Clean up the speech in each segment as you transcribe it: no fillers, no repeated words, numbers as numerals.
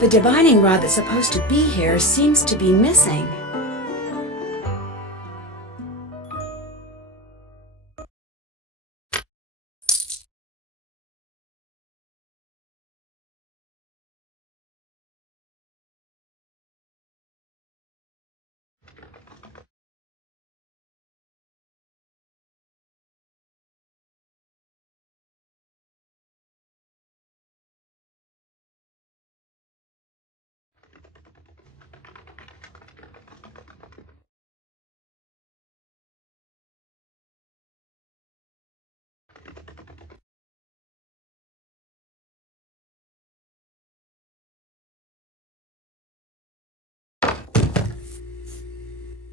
The divining rod that's supposed to be here seems to be missing.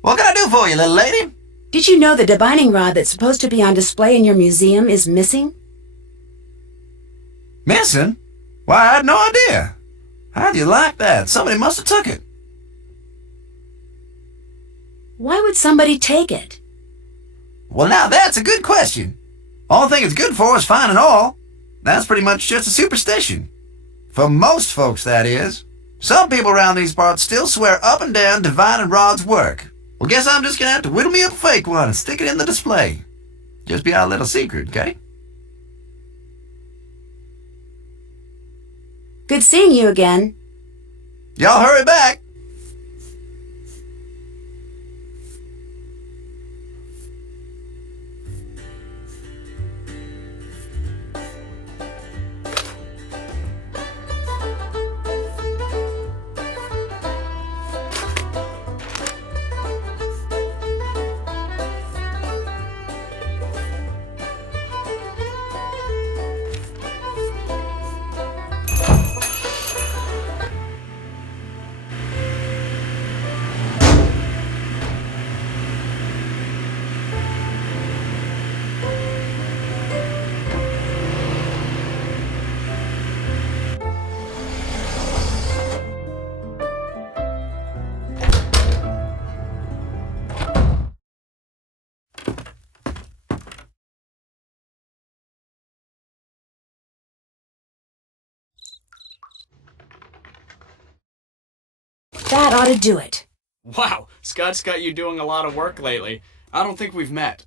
What can I do for you, little lady? Did you know the divining rod that's supposed to be on display in your museum is missing? Missing? Why, I had no idea. How'd you like that? Somebody must have took it. Why would somebody take it? Well, now that's a good question. All thing it's good for is fine and all. That's pretty much just a superstition. For most folks, that is. Some people around these parts still swear up and down divining rod's work. Well, guess I'm just gonna have to whittle me up a fake one and stick it in the display. Just be our little secret, okay? Good seeing you again. Y'all hurry back. That ought to do it. Wow, Scott's got you doing a lot of work lately. I don't think we've met.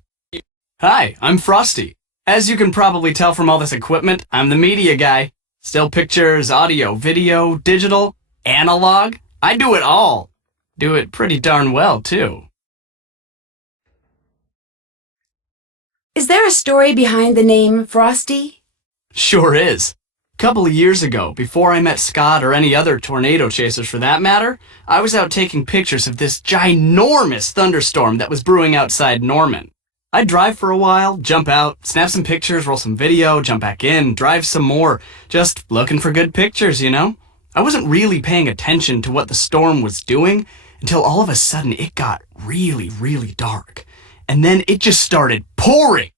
Hi, I'm Frosty. As you can probably tell from all this equipment, I'm the media guy. Still pictures, audio, video, digital, analog. I do it all. Do it pretty darn well, too. Is there a story behind the name Frosty? Sure is. A couple of years ago, before I met Scott or any other tornado chasers for that matter, I was out taking pictures of this ginormous thunderstorm that was brewing outside Norman. I'd drive for a while, jump out, snap some pictures, roll some video, jump back in, drive some more, just looking for good pictures, you know? I wasn't really paying attention to what the storm was doing until all of a sudden it got really, really dark. And then it just started pouring.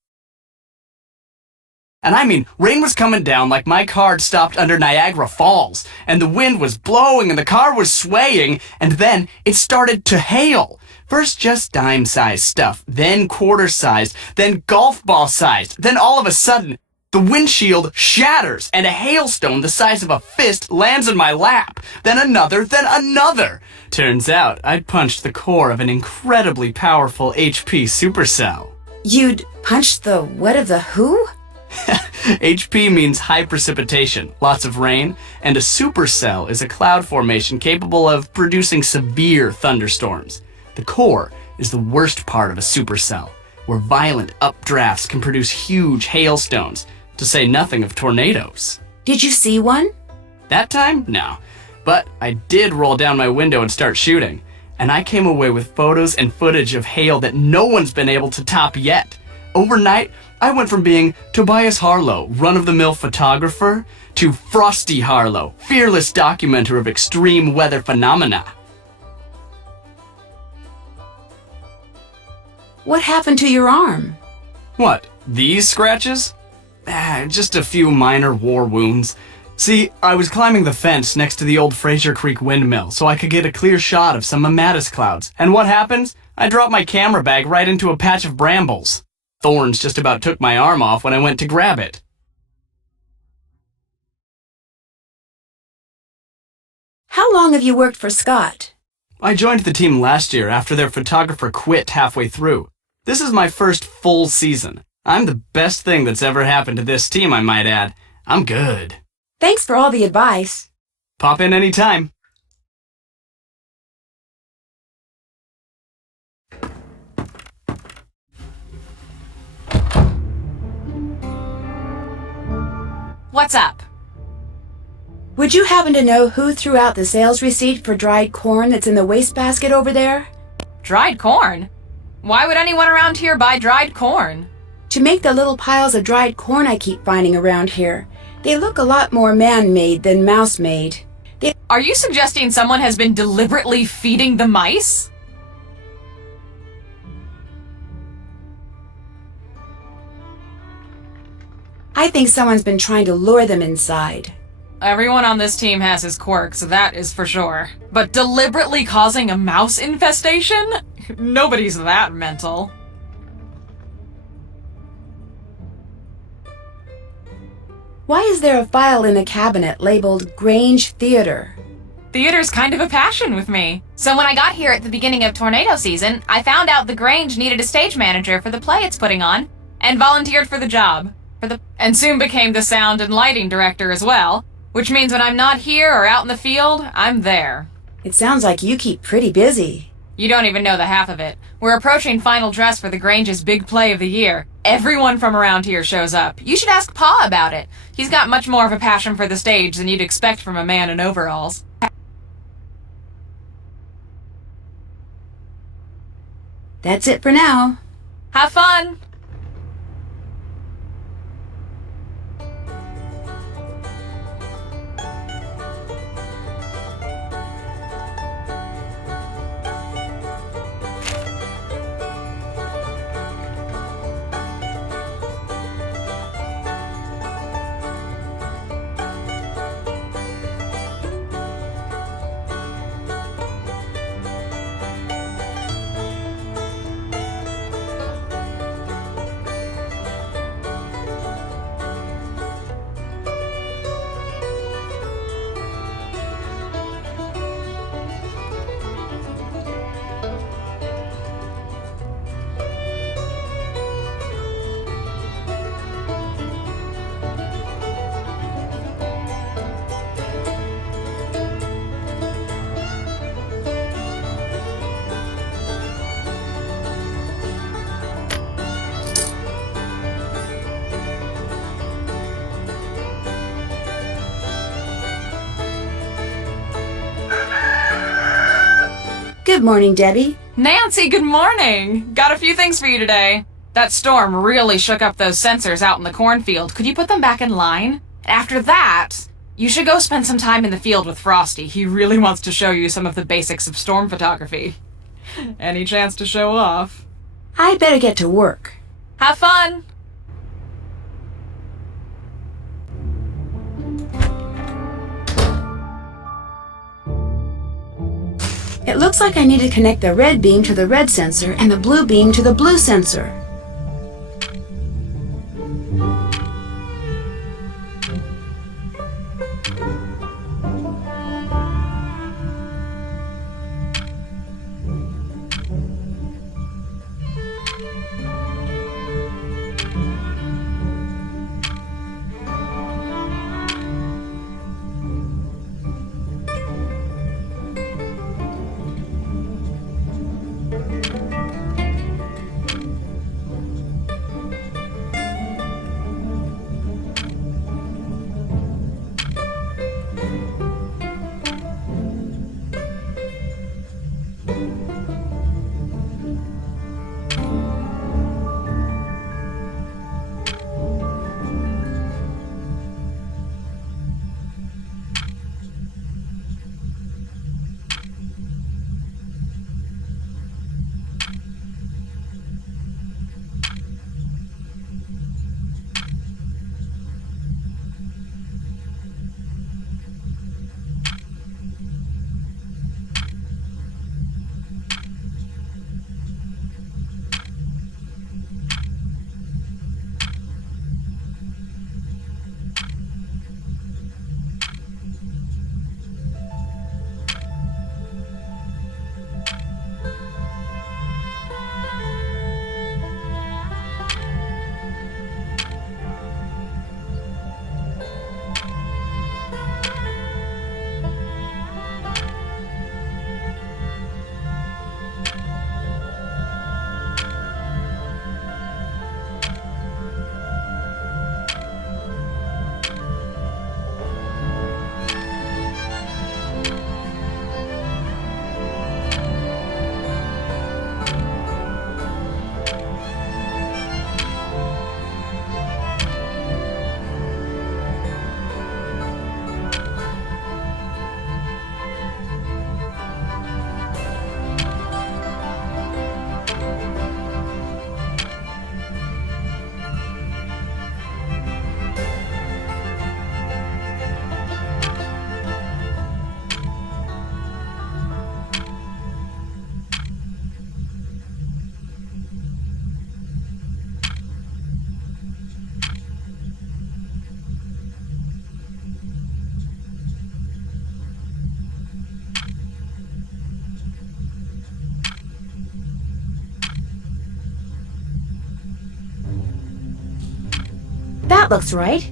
And I mean, rain was coming down like my car had stopped under Niagara Falls, and the wind was blowing and the car was swaying, and then it started to hail. First just dime-sized stuff, then quarter-sized, then golf ball-sized, then all of a sudden, the windshield shatters and a hailstone the size of a fist lands in my lap. Then another, then another. Turns out I'd punched the core of an incredibly powerful HP supercell. You'd punched the what of the who? HP means high precipitation, lots of rain, and a supercell is a cloud formation capable of producing severe thunderstorms. The core is the worst part of a supercell, where violent updrafts can produce huge hailstones, to say nothing of tornadoes. Did you see one? That time? No. But I did roll down my window and start shooting, and I came away with photos and footage of hail that no one's been able to top yet. Overnight, I went from being Tobias Harlow, run-of-the-mill photographer, to Frosty Harlow, fearless documenter of extreme weather phenomena. What happened to your arm? What, these scratches? Just a few minor war wounds. See, I was climbing the fence next to the old Fraser Creek windmill so I could get a clear shot of some mammatus clouds. And what happens? I dropped my camera bag right into a patch of brambles. Thorns just about took my arm off when I went to grab it. How long have you worked for Scott? I joined the team last year after their photographer quit halfway through. This is my first full season. I'm the best thing that's ever happened to this team, I might add. I'm good. Thanks for all the advice. Pop in anytime. What's up? Would you happen to know who threw out the sales receipt for dried corn that's in the wastebasket over there? Dried corn? Why would anyone around here buy dried corn? To make the little piles of dried corn I keep finding around here. They look a lot more man-made than mouse-made. Are you suggesting someone has been deliberately feeding the mice? I think someone's been trying to lure them inside. Everyone on this team has his quirks, that is for sure. But deliberately causing a mouse infestation? Nobody's that mental. Why is there a file in the cabinet labeled Grange Theater? Theater's kind of a passion with me. So when I got here at the beginning of tornado season, I found out the Grange needed a stage manager for the play it's putting on, and volunteered for the job. And soon became the sound and lighting director as well, which means when I'm not here or out in the field, I'm there. It sounds like you keep pretty busy. You don't even know the half of it. We're approaching final dress for the Grange's big play of the year. Everyone from around here shows up. You should ask Pa about it. He's got much more of a passion for the stage than you'd expect from a man in overalls. That's it for now. Have fun! Good morning, Debbie. Nancy, good morning! Got a few things for you today. That storm really shook up those sensors out in the cornfield. Could you put them back in line? After that, you should go spend some time in the field with Frosty. He really wants to show you some of the basics of storm photography. Any chance to show off? I'd better get to work. Have fun! It looks like I need to connect the red beam to the red sensor and the blue beam to the blue sensor. That looks right.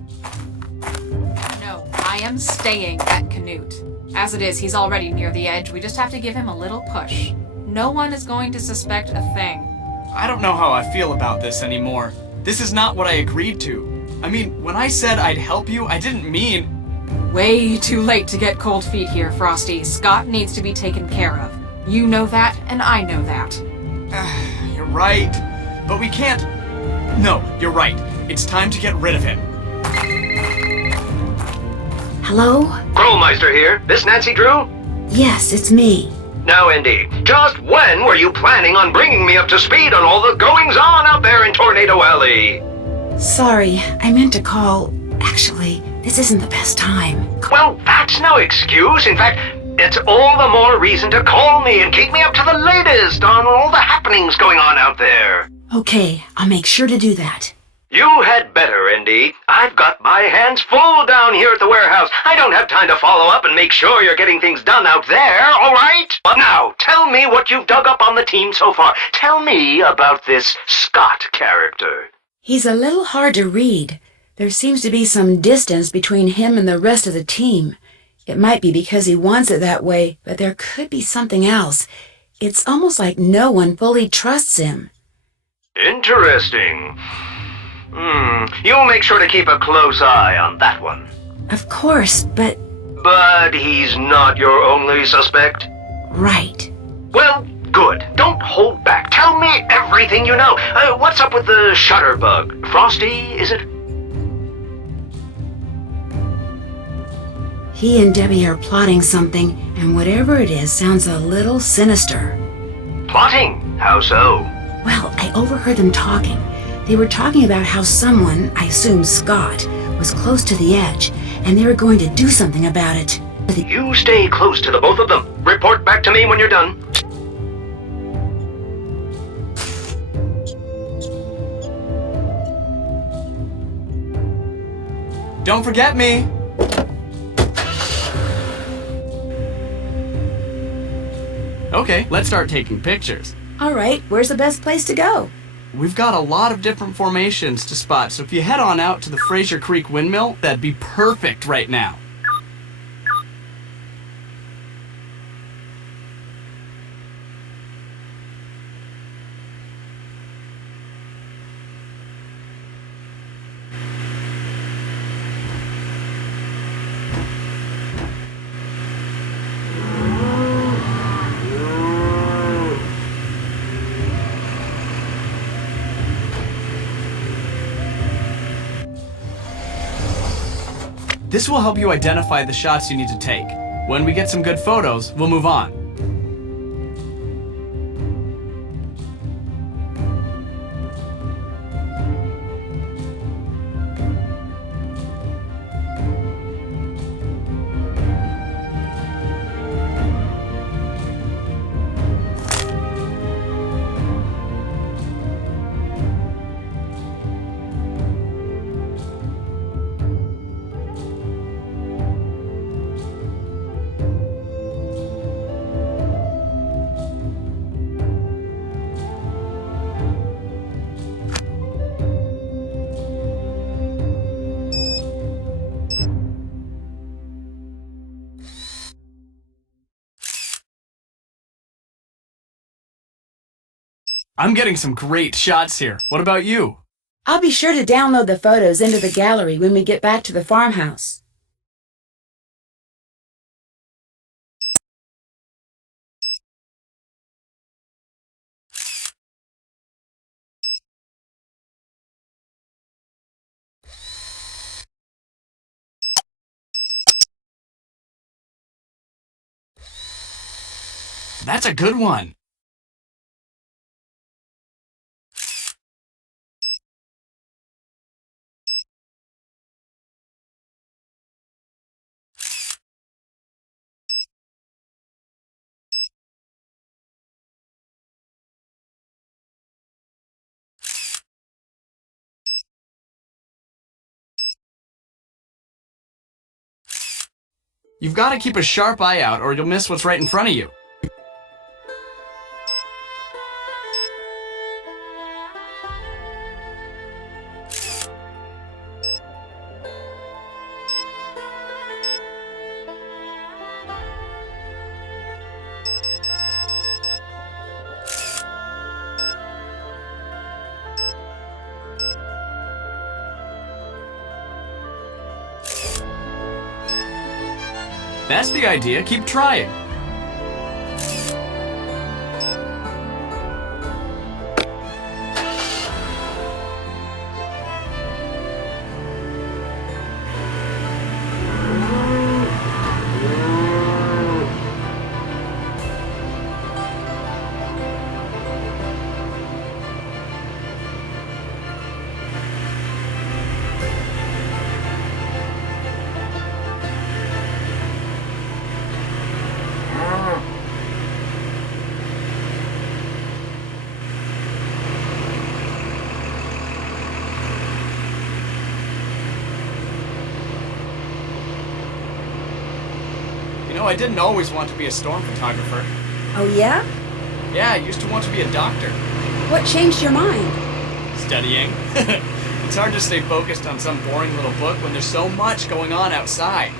No, I am staying at Canute. As it is, he's already near the edge. We just have to give him a little push. No one is going to suspect a thing. I don't know how I feel about this anymore. This is not what I agreed to. I mean, when I said I'd help you, I didn't mean... Way too late to get cold feet here, Frosty. Scott needs to be taken care of. You know that, and I know that. You're right. But we can't... No, you're right. It's time to get rid of him. Hello? Krollmeister here. This Nancy Drew? Yes, it's me. Now, Indy, just when were you planning on bringing me up to speed on all the goings-on out there in Tornado Alley? Sorry, I meant to call. Actually, this isn't the best time. Well, that's no excuse. In fact, it's all the more reason to call me and keep me up to the latest on all the happenings going on out there. Okay, I'll make sure to do that. You had better, Indy. I've got my hands full down here at the warehouse. I don't have time to follow up and make sure you're getting things done out there, all right? But now, tell me what you've dug up on the team so far. Tell me about this Scott character. He's a little hard to read. There seems to be some distance between him and the rest of the team. It might be because he wants it that way, but there could be something else. It's almost like no one fully trusts him. Interesting. You'll make sure to keep a close eye on that one. Of course, but... But he's not your only suspect? Right. Well, good. Don't hold back. Tell me everything you know. What's up with the Shutterbug? Frosty, is it? He and Debbie are plotting something, and whatever it is sounds a little sinister. Plotting? How so? Well, I overheard them talking. They were talking about how someone, I assume Scott, was close to the edge, and they were going to do something about it. You stay close to the both of them. Report back to me when you're done. Don't forget me! Okay, let's start taking pictures. All right, where's the best place to go? We've got a lot of different formations to spot, so if you head on out to the Fraser Creek Windmill, that'd be perfect right now. This will help you identify the shots you need to take. When we get some good photos, we'll move on. I'm getting some great shots here. What about you? I'll be sure to download the photos into the gallery when we get back to the farmhouse. That's a good one. You've got to keep a sharp eye out or you'll miss what's right in front of you. That's the idea. Keep trying. You know, I didn't always want to be a storm photographer. Oh, yeah? Yeah, I used to want to be a doctor. What changed your mind? Studying. It's hard to stay focused on some boring little book when there's so much going on outside.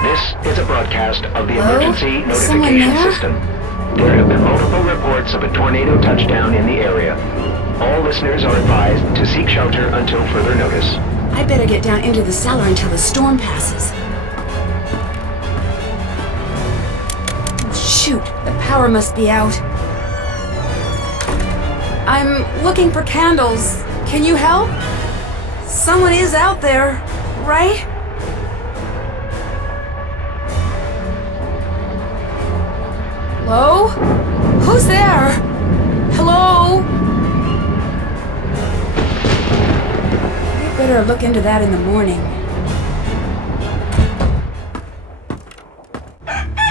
This is a broadcast of the Hello? emergency Is someone notification there? system. There have been multiple reports of a tornado touchdown in the area. All listeners are advised to seek shelter until further notice. I better get down into the cellar until the storm passes. Shoot, the power must be out. I'm looking for candles. Can you help? Someone is out there, right? Hello? Who's there? Hello? We better look into that in the morning.